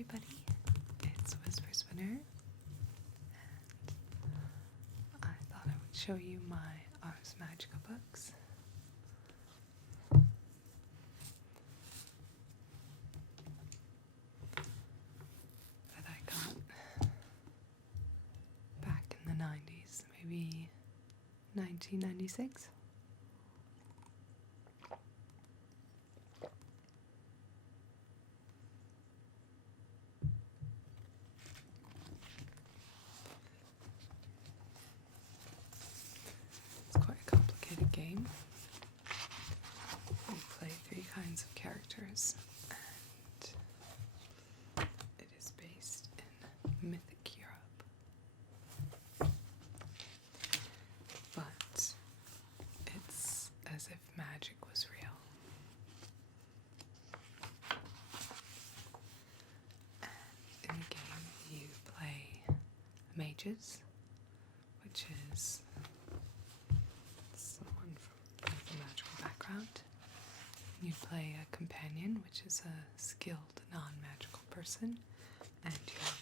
everybody, it's Whisper Spinner, and I thought I would show you my Ars Magica books. That I got back in the 90s, maybe 1996. Game. We play 3 kinds of characters, and it is based in Mythic Europe. But it's as if magic was real. And in the game, you play mages, which is background. You'd play a companion, which is a skilled non-magical person, and you have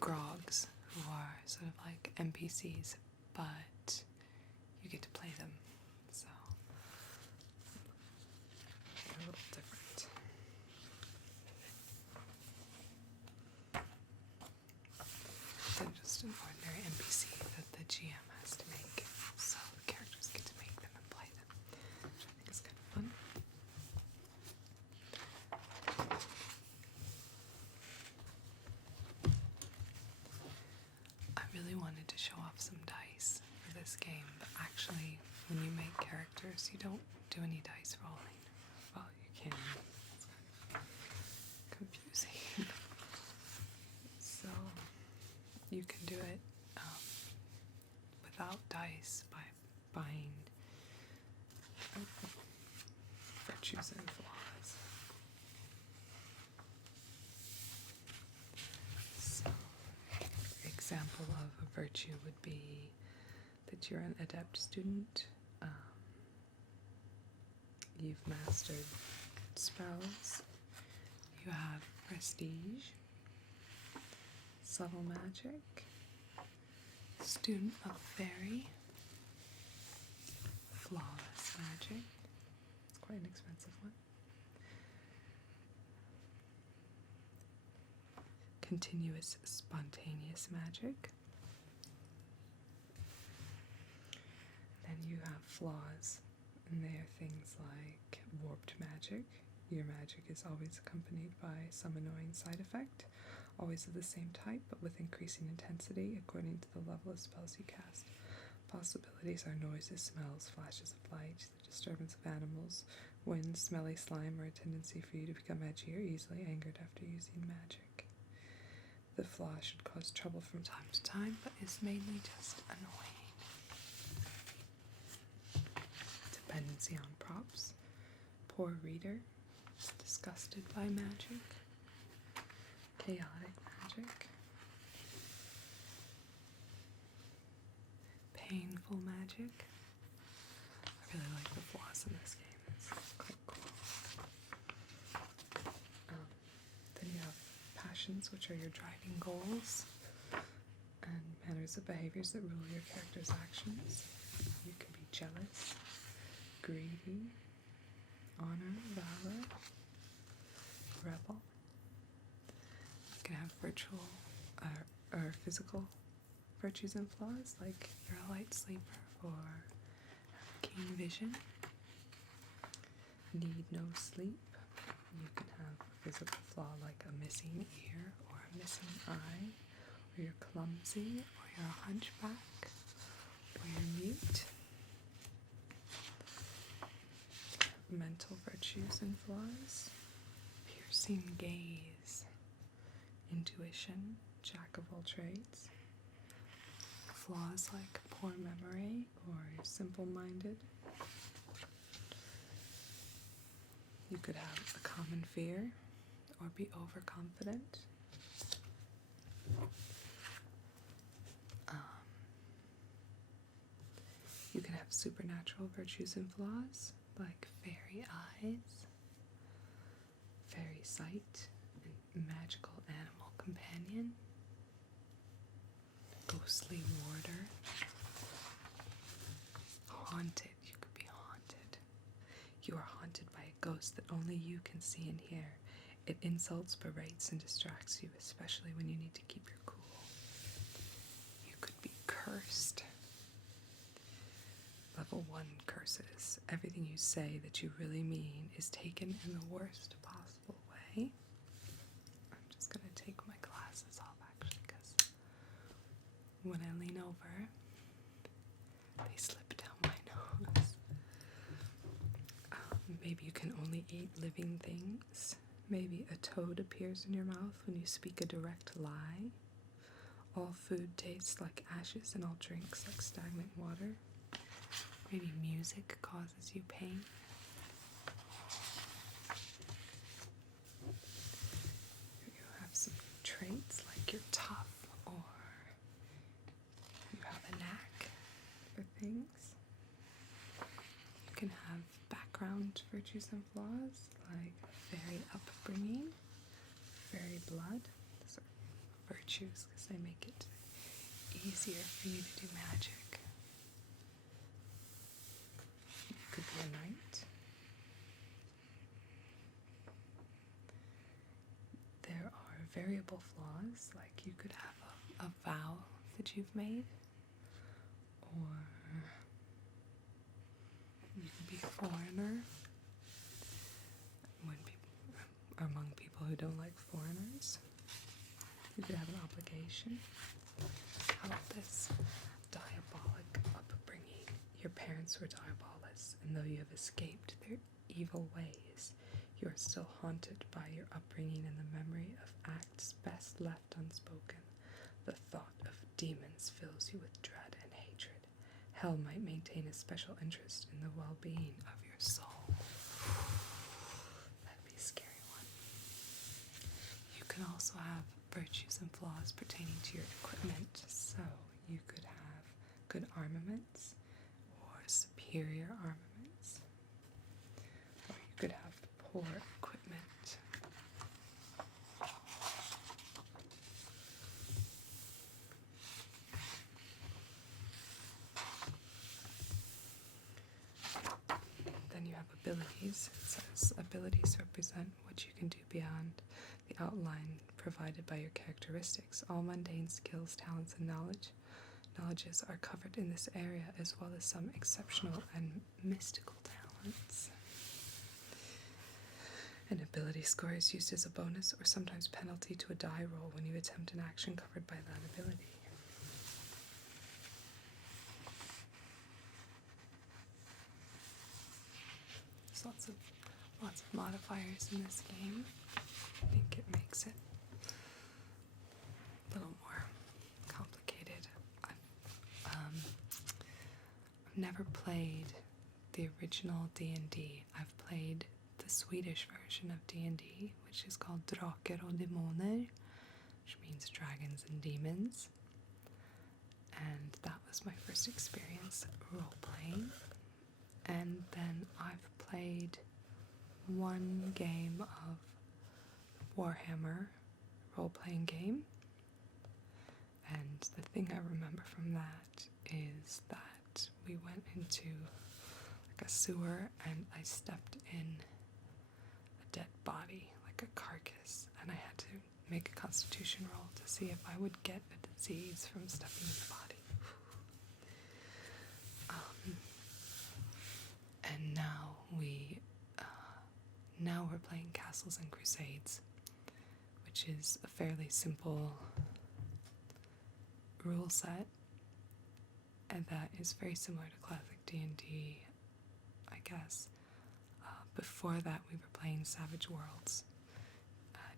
grogs, who are sort of like NPCs, but you get to play them, so they're a little different. They're just an ordinary NPC that the GM has to make, so the characters get to make them and play them. It's kind of fun. I really wanted to show off some dice for this game, but actually when you make characters you don't do any dice rolling. Well, you can. It's kind of confusing. So you can do it without dice by buying virtues and flaws. So, example of a virtue would be that you're an adept student. You've mastered spells. You have prestige, subtle magic, student of fairy, flawless magic. Quite an expensive one. Continuous spontaneous magic. Then you have flaws, and they are things like warped magic. Your magic is always accompanied by some annoying side effect, always of the same type but with increasing intensity according to the level of spells you cast. Possibilities are noises, smells, flashes of light, the disturbance of animals, wind, smelly slime, or a tendency for you to become edgy or easily angered after using magic. The flaw should cause trouble from time to time, but is mainly just annoying. Dependency on props. Poor reader. Disgusted by magic. Chaotic magic. Painful magic. I really like the flaws in this game. It's quite cool. Then you have passions, which are your driving goals and manners of behaviors that rule your character's actions. You can be jealous, greedy, honor, valor, rebel. You can have virtual or physical virtues and flaws, like you're a light sleeper or have keen vision, need no sleep. You can have a physical flaw like a missing ear or a missing eye, or you're clumsy, or you're a hunchback, or you're mute. Mental virtues and flaws. Piercing gaze, intuition, jack of all trades. Flaws like poor memory or you're simple-minded. You could have a common fear or be overconfident. You can have supernatural virtues and flaws like fairy eyes, fairy sight, and magical animal guardian, ghostly warder, haunted. You could be haunted. You are haunted by a ghost that only you can see and hear. It insults, berates, and distracts you, especially when you need to keep your cool. You could be cursed. Level 1 curses. Everything you say that you really mean is taken in the worst possible way. I'm just going to take my glasses off, actually, because when I lean over, they slip down my nose. Maybe you can only eat living things. Maybe a toad appears in your mouth when you speak a direct lie. All food tastes like ashes and all drinks like stagnant water. Maybe music causes you pain. You have some traits like you're tough or you have a knack for things. You can have background virtues and flaws like fairy upbringing, fairy blood. Those are virtues because they make it easier for you to do magic. Could be a knight. There are variable flaws, like you could have a vow that you've made, or you could be a foreigner. When people are among people who don't like foreigners, you could have an obligation. How about this? Diabolic upbringing. Your parents were diabolic. And though you have escaped their evil ways, you are still haunted by your upbringing and the memory of acts best left unspoken. The thought of demons fills you with dread and hatred. Hell might maintain a special interest in the well-being of your soul. That'd be a scary one. You can also have virtues and flaws pertaining to your equipment. So you could have good armaments or superior armaments. Could have poor equipment. Then you have abilities. It says abilities represent what you can do beyond the outline provided by your characteristics. All mundane skills, talents, and knowledges are covered in this area, as well as some exceptional and mystical talents. An ability score is used as a bonus or sometimes penalty to a die roll when you attempt an action covered by that ability. There's lots of modifiers in this game. I think it makes it a little more complicated. I've never played the original D&D. I've played the Swedish version of D&D, which is called Drakar och Demoner, which means dragons and demons. And that was my first experience role-playing. And then I've played one game of Warhammer role-playing game. And the thing I remember from that is that we went into like a sewer and I stepped in dead body, like a carcass, and I had to make a constitution roll to see if I would get a disease from stepping in the body. And now we're playing Castles and Crusades, which is a fairly simple rule set, and that is very similar to classic D&D, I guess. Before that, we were playing Savage Worlds,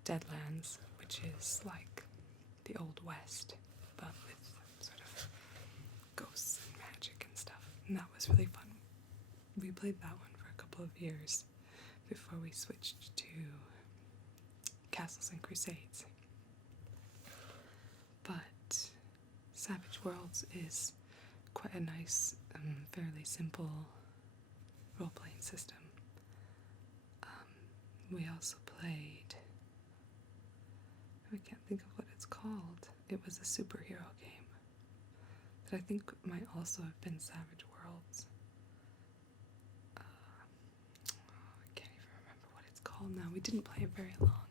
Deadlands, which is like the Old West, but with sort of ghosts and magic and stuff. And that was really fun. We played that one for a couple of years before we switched to Castles and Crusades. But Savage Worlds is quite a nice, fairly simple role-playing system. We also played, I can't think of what it's called. it was a superhero game that I think might also have been Savage Worlds. I can't even remember what it's called now. We didn't play it very long,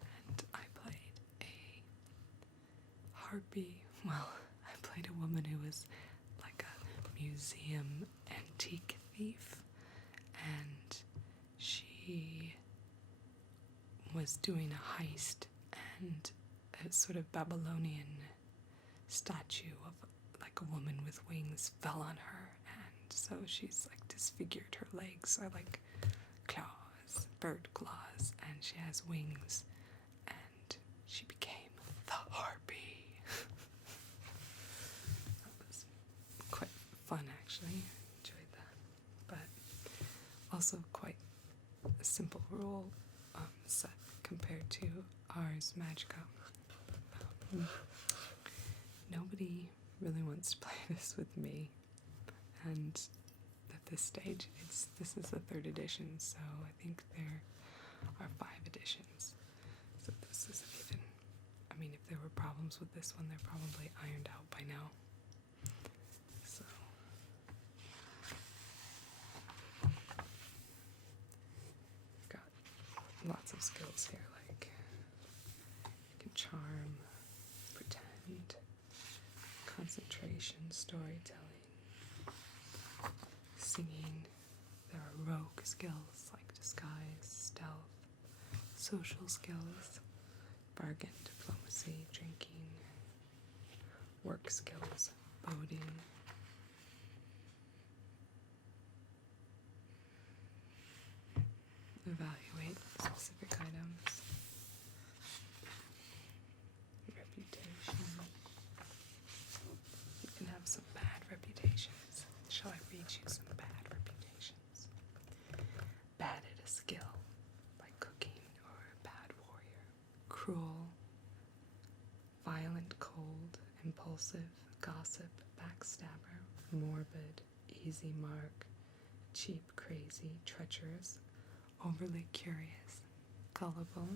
and I played a harpy. Well, I played a woman who was like a museum antique thief, and she was doing a heist, and a sort of Babylonian statue of like a woman with wings fell on her, and so she's like disfigured. Her legs are like claws, bird claws, and she has wings, and she became the harpy. That was quite fun, actually. Enjoyed that, but also quite a simple rule set compared to Ars Magica. Nobody really wants to play this with me, and at this stage, this is the 3rd edition, so I think there are 5 editions. So this isn't even. I mean, if there were problems with this one, they're probably ironed out by now. So. Got lots of skills here, like you can charm, pretend, concentration, storytelling, singing. There are rogue skills like disguise, stealth, social skills, bargain, diplomacy, drinking, work skills, boating. Evaluate specific items. Reputation. You can have some bad reputations. Shall I read you some bad reputations? Bad at a skill, like cooking, or a bad warrior. Cruel, violent, cold, impulsive, gossip, backstabber, morbid, easy mark, cheap, crazy, treacherous, overly curious, gullible.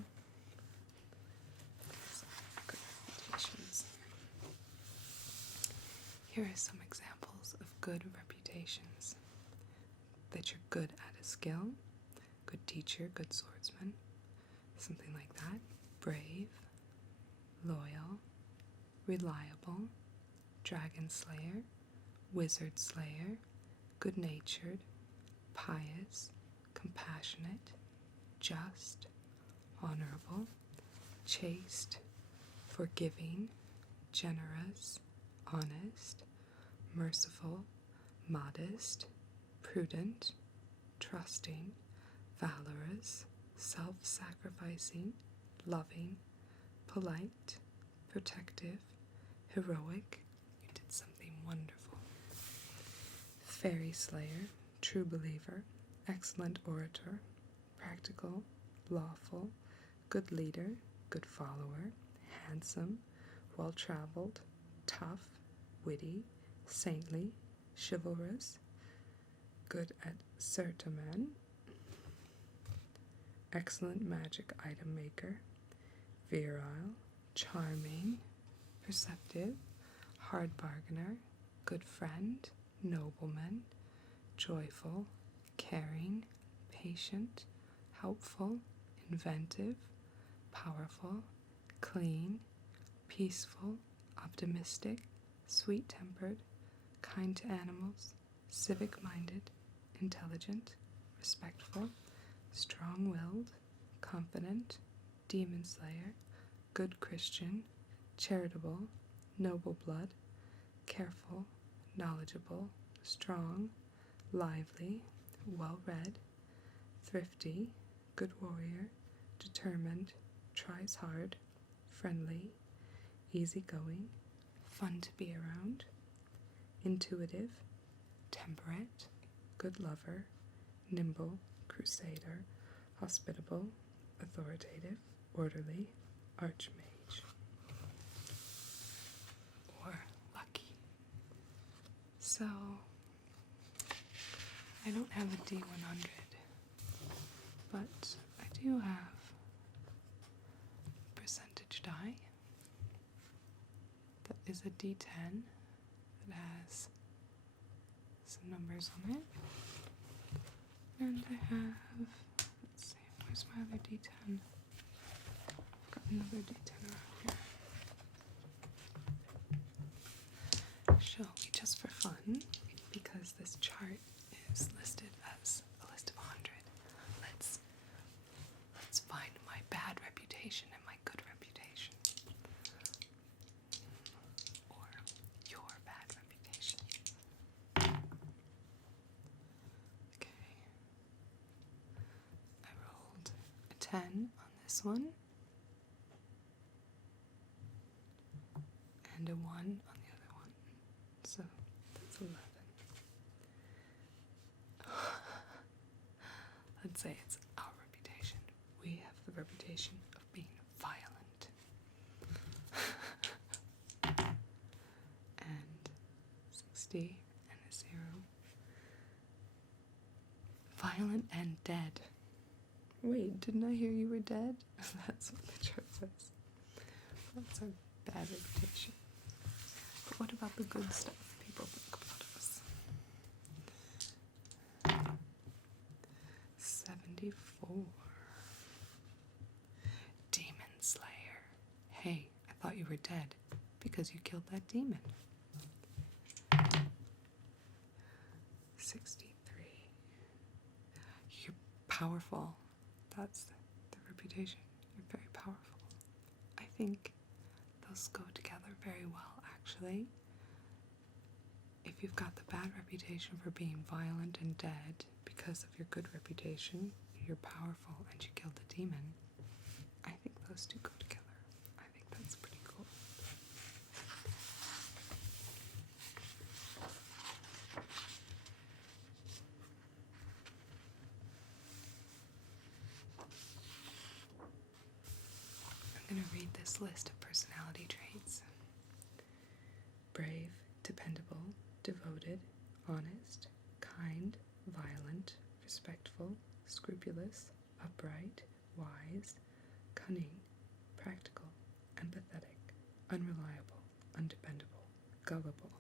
Good reputations. Here are some examples of good reputations. That you're good at a skill, good teacher, good swordsman, something like that. Brave, loyal, reliable, dragon slayer, wizard slayer, good-natured, pious, compassionate, just, honorable, chaste, forgiving, generous, honest, merciful, modest, prudent, trusting, valorous, self-sacrificing, loving, polite, protective, heroic. You did something wonderful. Fairy slayer, true believer, excellent orator, practical, lawful, good leader, good follower, handsome, well-traveled, tough, witty, saintly, chivalrous, good at certamen, excellent magic item maker, virile, charming, perceptive, hard bargainer, good friend, nobleman, joyful, caring, patient, helpful, inventive, powerful, clean, peaceful, optimistic, sweet-tempered, kind to animals, civic-minded, intelligent, respectful, strong-willed, confident, demon slayer, good Christian, charitable, noble blood, careful, knowledgeable, strong, lively, well-read, thrifty, good warrior, determined, tries hard, friendly, easygoing, fun to be around, intuitive, temperate, good lover, nimble, crusader, hospitable, authoritative, orderly, archmage, or lucky. So, I don't have a D100, but I do have percentage die. is a D10 that has some numbers on it. And I have, let's see, where's my other D10? I've got another D10 around here. Shall we, just for fun, because this chart is listed as a list of 100, let's find my bad reputation and my good reputation. Or your bad reputation. Okay. I rolled a 10 on this one. And a 1 on the other one. So that's 11. Let's say it's our reputation. We have the reputation of being violent. And 60 and a 0. Violent and dead. Wait, didn't I hear you were dead? That's what the chart says. That's our bad reputation. But what about the good stuff people think about us? 74. Demon Slayer. Hey, I thought you were dead because you killed that demon. 63. You're powerful. That's the reputation. You're very powerful. I think those go together very well, actually. If you've got the bad reputation for being violent and dead because of your good reputation, you're powerful and you killed the demon, I think those two go together. I think that's pretty cool. I'm going to read this list of personality traits. Brave, dependable, devoted, honest, kind, violent, respectful, scrupulous, upright, wise, cunning, practical, empathetic, unreliable, undependable, gullible,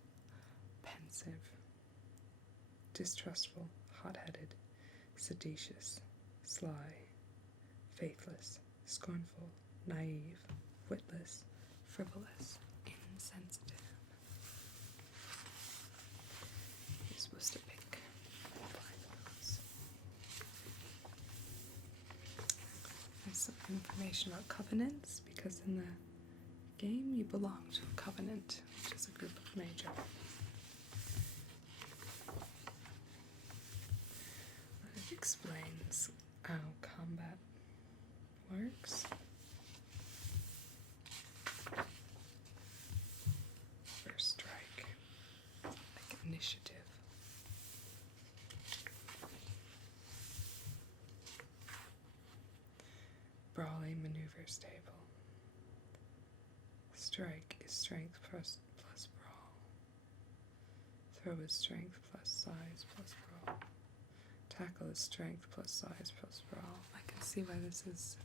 pensive, distrustful, hot-headed, seditious, sly, faithless, scornful, naive, witless, frivolous, insensitive. You're supposed to pick 5 of those. There's some information about covenants, because in the game you belong to a covenant, which is a group of major. It explains how combat works. First strike, like initiative. Brawling maneuvers table. Strike is strength plus brawl. Throw is strength plus size plus brawl. Tackle is strength plus size plus brawl. I can see why this is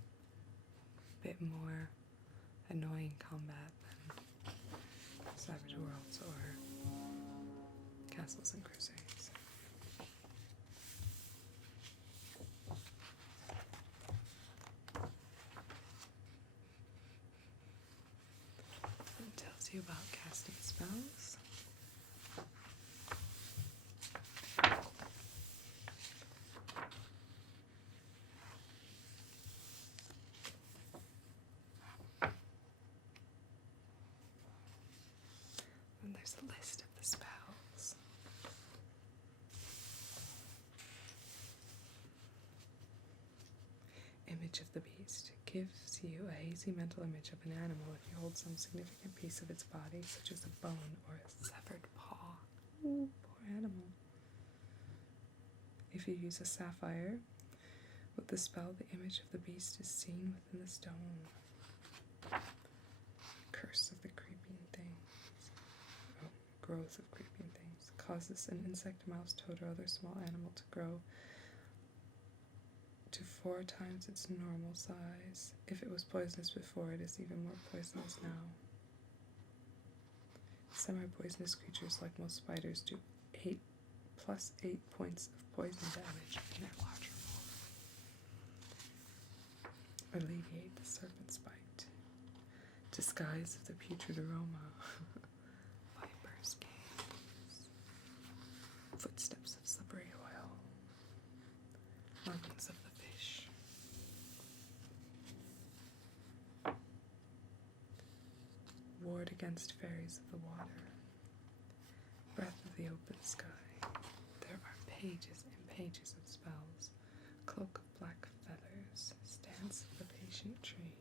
a bit more annoying combat than Savage Worlds or Castles and Crusades. It tells you about casting spells. And there's a list of the spells. Image of the beast gives you a hazy mental image of an animal if you hold some significant piece of its body, such as a bone or a severed paw. Ooh, poor animal. If you use a sapphire with the spell, the image of the beast is seen within the stone. Curse of the creeping things. Oh, growth of creeping things. Causes an insect, mouse, toad, or other small animal to grow to 4 times its normal size. If it was poisonous before, it is even more poisonous now. Semi-poisonous creatures, like most spiders, do 8 plus 8 points of poison damage in a larger roll. Alleviate the serpent's bite. Disguise of the putrid aroma. Viper's gaze. Footsteps of slippery oil. Organs of the fish. Ward against fairies of the water. Breath of the open sky. There are pages and pages of spells. Cloak of black feathers. Stance of the patient tree.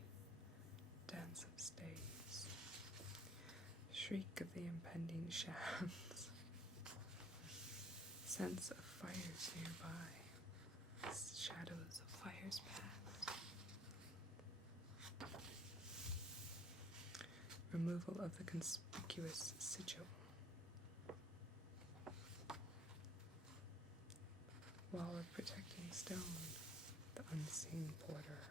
Dance of stays. Shriek of the impending shafts. Sense of fires nearby. Shadows of fires past. Removal of the conspicuous sigil. Wall of protecting stone. The unseen porter.